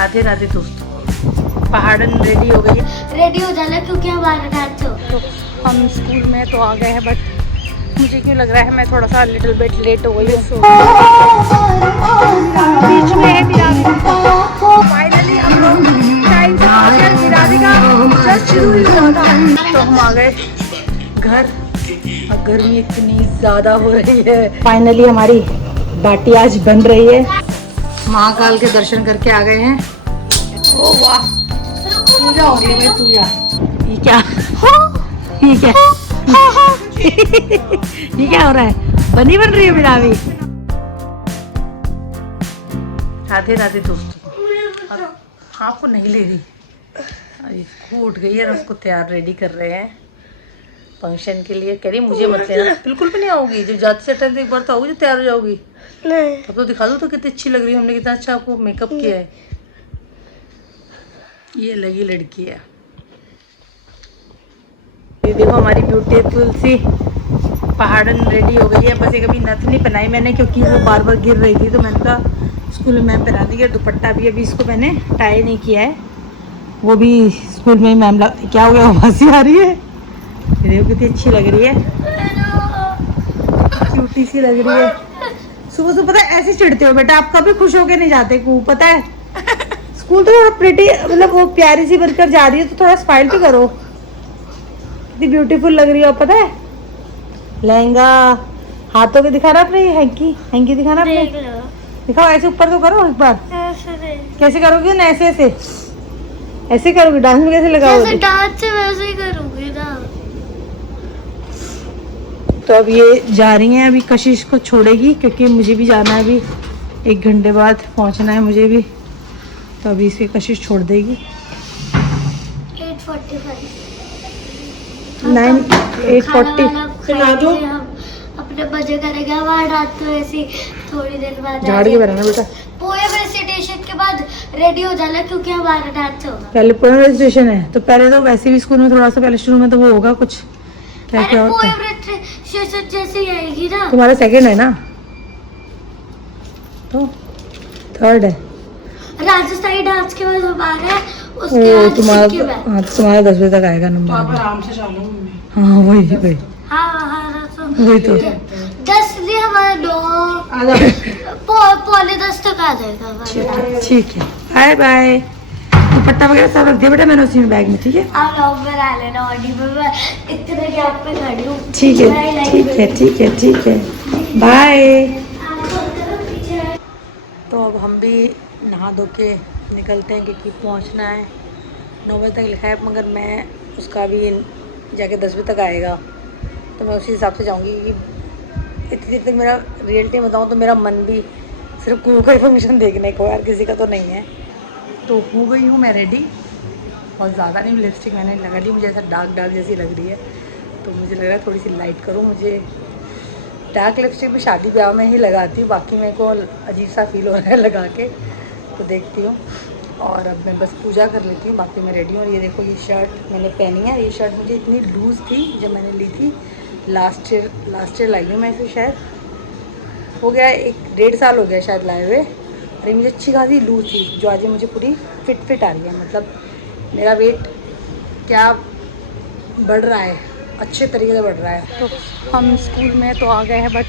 राधे राधे दोस्तों, पहाड़न रेडी हो गई है। रेडी हो जाना क्योंकि हमारा डांस हो। तो हम स्कूल में तो आ गए हैं, बट मुझे क्यों लग रहा है मैं थोड़ा सा लिटिल बिट लेट हो गई हूँ। बीच में है फाइनली हम लोग टाइम से पहुंचे। मिराविका जस्ट शुरू ही हुआ था तो हम आ गए घर और गर्मी इतनी ज़्यादा हो रही है। फाइनली हमारी बाटी आज बन रही है। महाकाल के दर्शन करके आ गए हैं। ओ वाह, पूजा हो रही है भाई, पूजा। ये क्या ये क्या ये क्या हो रहा है? बनी बन रही है मिरावी। राधे राधे दोस्तों, आपको नहीं ले रही, वो उठ गई है और उसको तैयार रेडी कर रहे हैं फंक्शन के लिए। कह रही मुझे मत लेना, बिल्कुल भी नहीं आओगी। जब जाते से टाइम एक बार तो आओगी, जो तैयार हो जाओगी। नहीं तब तो दिखा दो तो कितनी अच्छी लग रही है। हमने कितना अच्छा आपको मेकअप किया है। ये लगी लड़की है। ये देखो हमारी ब्यूटीफुल सी पहाड़न रेडी हो गई है। बस एक अभी नथ नहीं पहनाई मैंने, क्योंकि वो बार बार गिर रही थी, तो मैंने कहा स्कूल में मैम पहना दी। दुपट्टा भी अभी इसको मैंने टाई नहीं किया है, वो भी स्कूल में ही मैम क्या हो गया, हंसी आ रही है। देखो कितनी अच्छी लग रही है, क्यूटी सी लग रही है। सुबह सुबह पता है ऐसे चिढ़ते हो बेटा, आप कभी खुश होके नहीं जाते खूब, पता है। स्कूल तो थोड़ा प्रिटी, मतलब वो प्यारी सी बनकर जा रही है, तो थोड़ा स्माइल भी करो। कितनी ब्यूटीफुल लग रही है, पता है। लहंगा हाथों के दिखा रहा अपने, हैंकी हैंकी दिखाना अपने, दिखाओ ऐसे ऊपर तो करो एक बार। कैसे करोगे ना? ऐसे ऐसे ऐसे करोगे? डांस में कैसे लगाओगे? डांस से वैसे ही करूंगी ना। तो अब ये जा रही हैं, अभी कशिश को छोड़ेगी, क्योंकि मुझे भी जाना है। अभी 1 घंटे बाद पहुंचना है मुझे भी, तो अभी इसे कशिश छोड़ देगी। 8:40 अपने मजे करेंगे। हमारा रात तो ऐसी थोड़ी देर बाद झाड़ के बनाना बेटा। पोएम रेसिटेशन के बाद रेडी हो जाना क्योंकि हमारा डांस होगा। पहले पोएम रेसिटेशन है, तो पहले तो वैसे भी स्कूल में थोड़ा सा पहले शुरू में तो वो होगा कुछ, क्या क्या होता है। पोएम रेसिटेशन जैसे ही आएगी ना। तुम्हारा सेकंड है ना, तो थर्ड है। राजस्थानी डांस के बाद हमारा है, उसके बाद तुम्हारा सिक्किम है। हाँ, तुम्हारा 10 बजे तक आएगा नंबर। आराम से चलो। हाँ वही वही हाँ वही तो 10 बजे हमारा 9 पौने 10 तक आ जाएगा हमारा। ठीक है, बाय बाय। दुपट्टा वगैरह सब रख दिया बेटा मैंने उसी में बैग में, ठीक है। आप लोग बना लेना ऑडी में, मैं इतने गैप पे खड़ी हूँ। ठीक है ठीक है ठीक है ठीक है, बाय। तो अब हम भी नहा धो के निकलते हैं, क्योंकि पहुंचना है। 9 बजे तक लिखा है, मगर मैं उसका भी जाके 10 बजे तक आएगा, तो मैं उसी हिसाब से जाऊंगी। क्योंकि इतनी देर तक मेरा रियलिटी बताऊं तो मेरा मन भी सिर्फ कुकू का ही फंक्शन देखने को, यार किसी का तो नहीं है। तो हो गई हूँ मैं रेडी, बहुत ज़्यादा नहीं, लिपस्टिक मैंने लगा ली, मुझे ऐसा डार्क डार्क जैसी लग रही है, तो मुझे लग रहा है थोड़ी सी लाइट करूँ। मुझे डार्क लिपस्टिक भी शादी ब्याह में ही लगाती हूँ, बाकी मेरे को अजीब सा फील हो रहा है लगा के, तो देखती हूँ। और अब मैं बस पूजा कर लेती हूँ, बाकी मैं रेडी हूँ। और ये देखो ये शर्ट मैंने पहनी है। ये शर्ट मुझे इतनी लूज़ थी जब मैंने ली थी लास्ट ईयर लाई हूँ मैं इसे, शायद हो गया 1-1.5 साल हो गया शायद लाए हुए। और ये मुझे अच्छी खासी लूज़ थी, जो आज मुझे पूरी फिट आ रही है। मतलब मेरा वेट क्या बढ़ रहा है, अच्छे तरीके से बढ़ रहा है। तो हम स्कूल में तो आ गए हैं, बट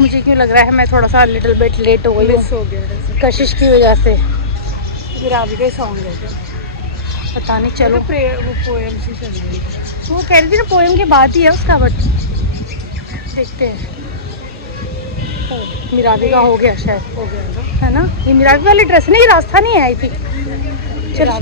मुझे क्यों लग रहा है मैं थोड़ा सा लिटिल बिट लेट हो गई हूँ कशिश की वजह से। फिर आप भी सॉन्ग लेते पता नहीं, चलो वो पोएम से चल रही है, तो वो कह रही थी ना पोएम के बाद ही है उसका, बट देखते हैं। मिरावी का हो गया शायद, हो गया ना, है ना। ये मिरावी वाली ड्रेस नहीं, राजस्थानी है आई थी। चलो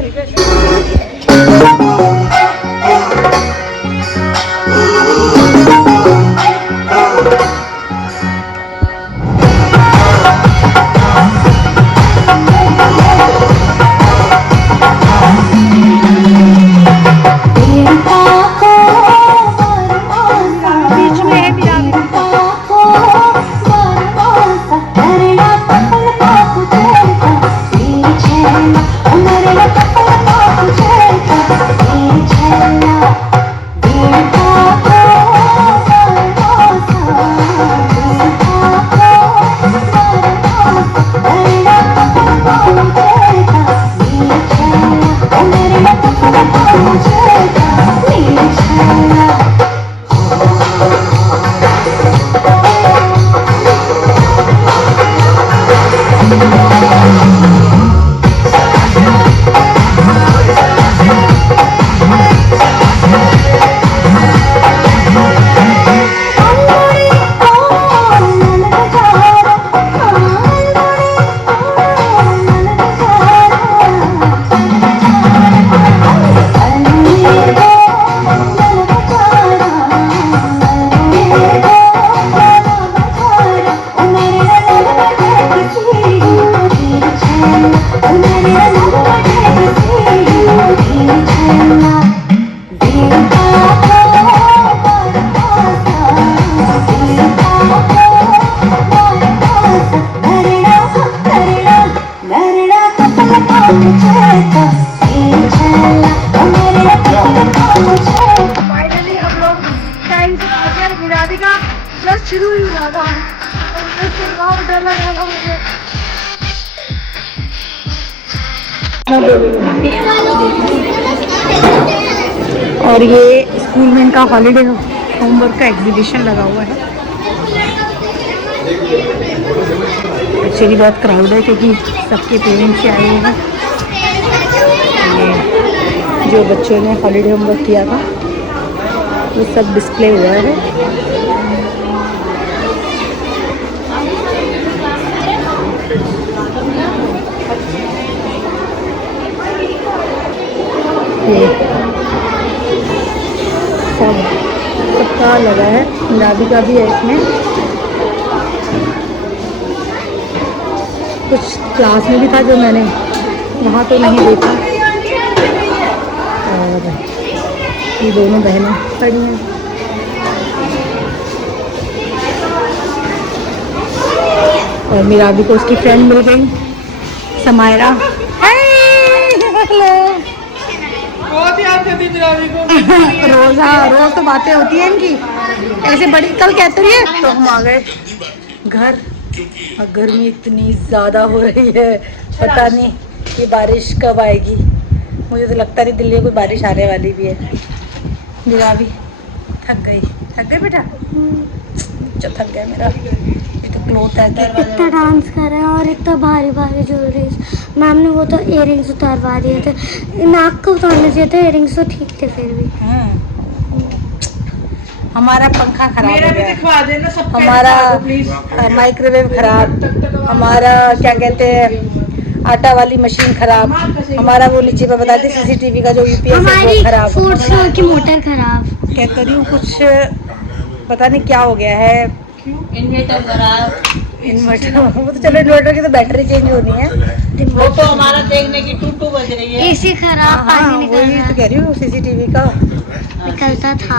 फाइनली हम लोग टाइम से पहुंचे। मिरादी का प्लस शुरू ही हुआ था और बहुत डर लग रहा था मुझे। और ये स्कूल में इनका हॉलीडे होमवर्क का एग्जीबिशन लगा हुआ है। एक्चुअली बहुत क्राउड है क्योंकि सबके पेरेंट्स आए हुए हैं। जो बच्चों ने हॉलीडे होमवर्क किया था वो सब डिस्प्ले हुआ है। ये सबका लगा है, मिरादी का भी है इसमें। कुछ क्लास में भी था जो मैंने वहाँ तो नहीं देखा। और ये दोनों बहनें खड़ी हैं। और मिरादी को उसकी फ्रेंड मिल गई समायरा। हेलो बहुत याद करती मिरादी को। रोज तो बातें होती हैं इनकी ऐसे बड़ी। कल कहते रही है तो हम आ गए घर और गर्मी इतनी ज़्यादा हो रही है, पता नहीं ये बारिश कब आएगी। मुझे तो लगता नहीं दिल्ली में कोई बारिश आने वाली भी है। मेरा भी थक गई बेटा। जो थक गया मेरा। ये तो क्लोथ है इतना डांस कर रहा है और इतना भारी भारी ज्वेलरी। मैम ने वो तो इयररिंग्स उतारवा दिए थे, नाक को उतारने चाहिए था, इयररिंग्स तो ठीक थे फिर भी। हमारा पंखा खराब मेरा हो भी गया, दिखवा देना सब। हमारा माइक्रोवेव खराब, हमारा क्या कहते हैं आटा वाली मशीन खराब, हमारा वो नीचे पे बताते सीसीटीवी का जो यूपीएस है वो खराब, फोर्थ फ्लोर की मोटर खराब। कहते रही हूँ कुछ पता नहीं क्या हो गया है। इन्वर्टर खराब। इन्वर्टर वो तो चलो इन्वर्टर की तो बैटरी चेंज होनी है। वो तो हमारा देखने की टू बज रही है। एसी खराब, पानी निकल वही रहा तो कह रही हूँ सीसीटीवी का निकलता था।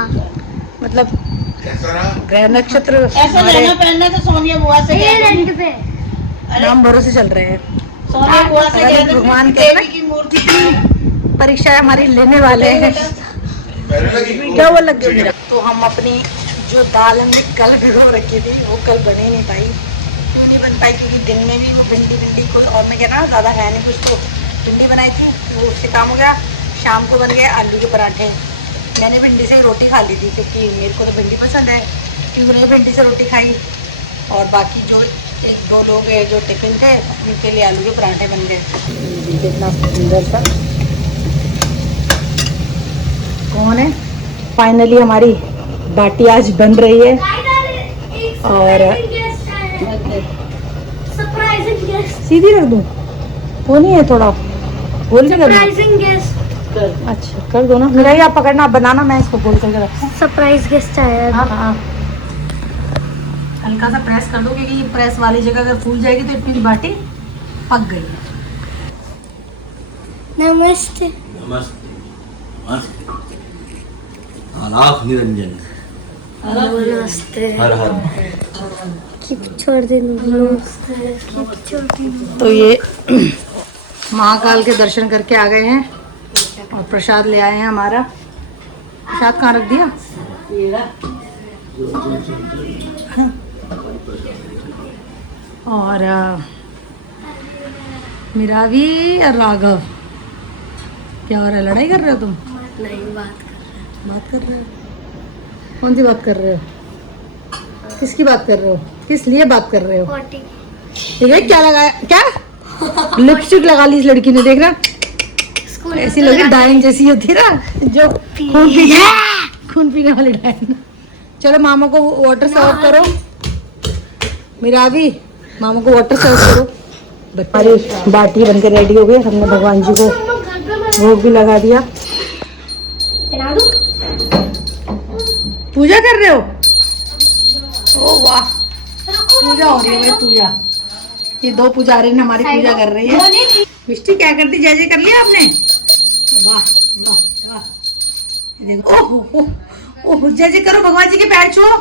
मतलब ग्रह नक्षत्र ऐसा लहंगा पहनना तो सोनिया बुआ से ये रेंट पे नाम भरोसे चल रहे हैं। सोनिया बुआ से अरे भगवान के देवी की मूर्ति की परीक्षा हमारी लेने वाले हैं। क्या वो लग गया मेरा। तो हम अपनी जो दाल हमने कल भिगो रखी थी वो कल बने नहीं पाई। क्यों नहीं बन पाई? क्योंकि दिन में भी वो भिंडी कोई और में क्या ना ज़्यादा है नहीं कुछ, तो भिंडी बनाई थी वो उससे काम हो गया। शाम को बन गए आलू के पराठे। मैंने भिंडी से रोटी खा ली थी क्योंकि मेरे को तो भिंडी पसंद है, क्योंकि उन्होंने भिंडी से रोटी खाई। और बाकी जो एक दो लोग हैं जो टिफिन थे उनके लिए आलू के पराठे बन गए। कितना सुंदर सा कौन है। फाइनली हमारी बाटी आज बन रही है। और सीधी रख दूँ? वो नहीं है थोड़ा गोल भी कर दूँ? अच्छा कर दो ना। मेरा ही आप पकड़ना, आप बनाना, मैं इसको गोल करके रखूँ। सरप्राइज गेस्ट आया। हाँ हल्का सा प्रेस कर दो क्योंकि ये प्रेस वाली जगह अगर फूल जाएगी तो इतनी बाटी पक गई है। नमस्ते। आलाप निरंजन। नमस्ते। हर हर। छोड़ देना। तो ये महाकाल के दर्शन करके आ गए हैं और प्रसाद ले आए हैं। हमारा प्रसाद कहाँ रख दिया? और मेरा भी और राघव क्या हो रहा है? लड़ाई कर रहे हो तुम? नहीं, बात कर रहे हो? कौन सी बात कर रहे हो? किसकी बात कर रहे हो? किस लिए बात कर रहे हो? ये क्या लगाया? क्या लिपस्टिक लगा ली इस लड़की ने, देखना ऐसी लगी डायन जैसी होती ना, जो खून पीने वाली डायन। चलो मामा को वाटर सर्व करो। मेरा भी मामा को वाटर सर्व करो। हमारी बाटी बनकर रेडी हो गई। हमने भगवान जी को भोग भी लगा दिया। पूजा कर रहे हो? ओ वाह, पूजा हो रही है भाई, पूजा। ये 2 पुजारी ने हमारी पूजा कर रही है। मिष्टी क्या करती, जय जय कर लिया आपने? वाह वाह वाह, ये देखो, ओहो ओहो, जय जय करो, भगवान जी के पैर छुओ।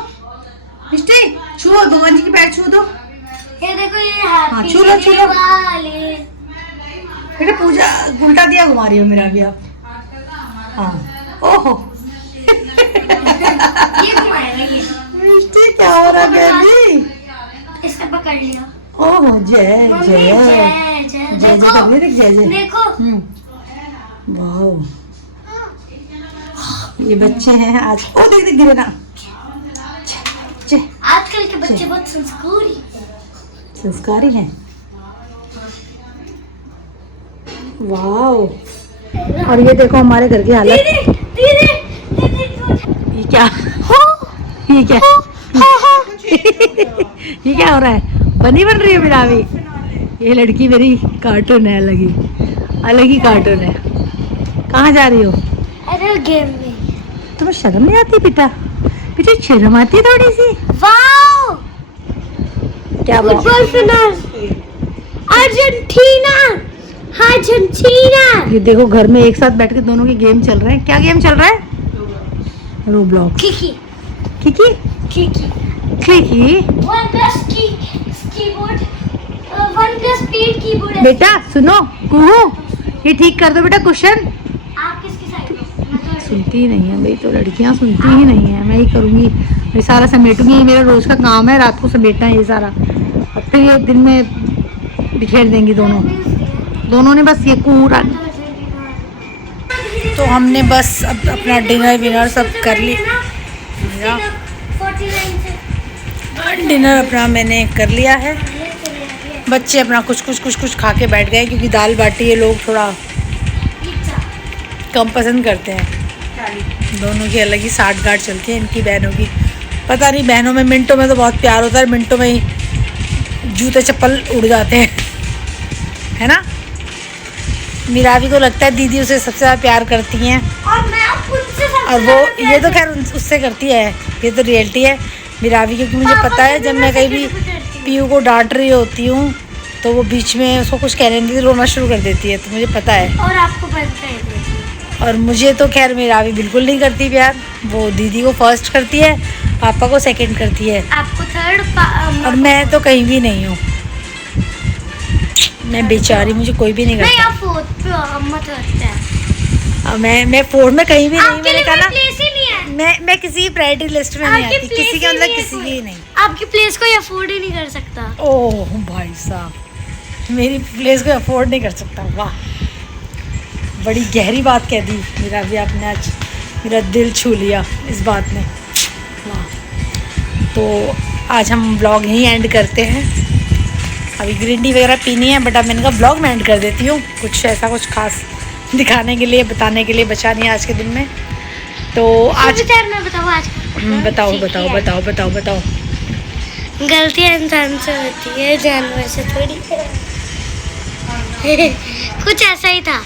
मिष्टी छुओ, भगवान जी के पैर छुओ दो। ये देखो, ये हाँ, छू लो छू लो। वाले बेटा पूजा उल्टा दिया घुमा रही हो मेरा भी आप। हाँ, ओहो ये घुमाएगा ये। मिष्टी क्या हो रहा है बेबी? इसने पकड़ लिया। ओहो, जय मम्मी, जय जय जय जय जय कर रही है, देख जय जय। देखो वाह, ये बच्चे हैं आज। ओ देख देख गिरे ना। जय, आजकल के बच्चे बहुत संस्कारी हैं। वाओ, और ये देखो हमारे घर की हालत। ये क्या, ये क्या ये क्या हो रहा है? बनी बन रही है मेरा अभी। ये लड़की मेरी कार्टून है, अलग ही कार्टून है। कहाँ जा रही हो? अरे गेम में। तुम्हें शर्म नहीं आती बेटा? बेटा शर्म आती है थोड़ी सी? वाओ, क्या बात? Football final Argentina, Argentina. ये देखो घर में एक साथ बैठ के दोनों के गेम चल रहे हैं। क्या गेम चल रहा है? Roblox. Kiki Kiki Kiki Kiki. 1+ keyboard, 1+ speed keyboard है। बेटा सुनो, कुहू ये ठीक कर दो बेटा कुशन। आप किसकी साइड हो? मैं तो सुनती ही नहीं है भाई, तो लड़कियां सुनती ही नहीं है। मैं ही करूँगी, मैं सारा समेटूंगी। ये मेरा रोज का काम है, रात को समेटना है ये सारा। और फिर ये दिन में बिखेर देंगी दोनों ने बस ये पूरा। तो हमने बस अब अपना डिनर सब कर लिया। 49 से डिनर अपना मैंने कर लिया है। बच्चे अपना कुछ खा के बैठ गए, क्योंकि दाल बाटी ये लोग थोड़ा कम पसंद करते हैं। दोनों की अलग ही साठ गांठ चलती है इनकी बहनों की। पता नहीं, बहनों में मिनटों में तो बहुत प्यार होता है, मिनटों में ही जूते चप्पल उड़ जाते हैं, है ना? मीरावी को लगता है दीदी उसे सबसे ज़्यादा प्यार करती हैं, और मैं खुद से और वो ये तो खैर उससे करती है, ये तो रियलिटी है मीरावी। क्योंकि मुझे पता है जब मैं कहीं भी पीयू को डांट रही होती हूँ तो वो बीच में उसको कुछ कहने नहीं देती, रोना शुरू कर देती है, तो मुझे पता है। और आपको पता है। और मुझे तो खैर मीरावी बिल्कुल नहीं करती प्यार, वो दीदी को फर्स्ट करती है, पापा को सेकंड करती है, आपको थर्ड। और मैं तो कहीं भी नहीं हूँ। मैं बेचारी, मुझे कोई भी नहीं नहीं, करता। आप फोर्थ पे हो, अम्मा थर्ड पे है। और मैं फोर्थ में कहीं भी नहीं, आपके मैंने लिए कहा ना, प्लेस ही नहीं है। मैं किसी प्रायोरिटी लिस्ट में नहीं आपकी आती, place किसी के ही मतलब नहीं है किसी कोई। की ही नहीं। आपकी प्लेस कोई अफोर्ड ही नहीं कर सकता। ओह भाई साहब, मेरी प्लेस को अफोर्ड नहीं कर सकता। वाह, बड़ी गहरी बात कह दी मेरा भी आपने आज, मेरा दिल छू लिया इस बात ने। वाह, तो आज हम ब्लॉग यहीं एंड करते हैं। अभी ग्रीन टी वगैरह पीनी है, बट अब मैंने कहा ब्लॉग मैं एंड कर देती हूँ। कुछ ऐसा कुछ खास दिखाने के लिए, बताने के लिए बचा नहीं है आज के दिन में। तो आज मैं बताऊँ आज बताओ। गलतियाँ इंसान से होती है, जानवर से थोड़ी। कुछ ऐसा ही था,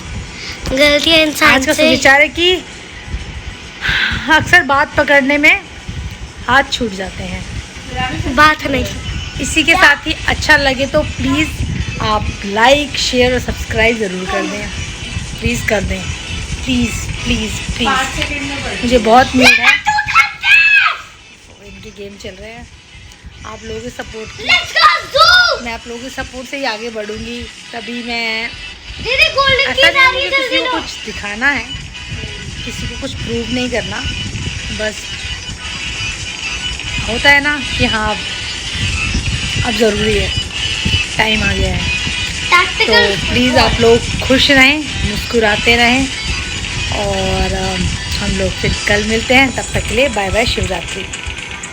गलतियाँ इंसान आज का से। विचार है कि अक्सर बात पकड़ने में हाथ छूट जाते हैं। बात नहीं। इसी के साथ ही अच्छा लगे तो प्लीज़ आप लाइक, शेयर और सब्सक्राइब ज़रूर कर दें। प्लीज़ कर दें, प्लीज़। मुझे बहुत उम्मीद है। इनके गेम चल रहे हैं, आप लोगों के सपोर्ट की, मैं आप लोगों के सपोर्ट से ही आगे बढ़ूंगी। तभी मैं, गोल्डन ऐसा नहीं है मुझे किसी को कुछ दिखाना है, किसी को कुछ प्रूव नहीं करना, बस होता है ना कि हाँ अब ज़रूरी है, टाइम आ गया है। तो प्लीज़ आप लोग खुश रहें, मुस्कुराते रहें, और हम लोग फिर कल मिलते हैं। तब तक के लिए बाय बाय, शिवरात्रि।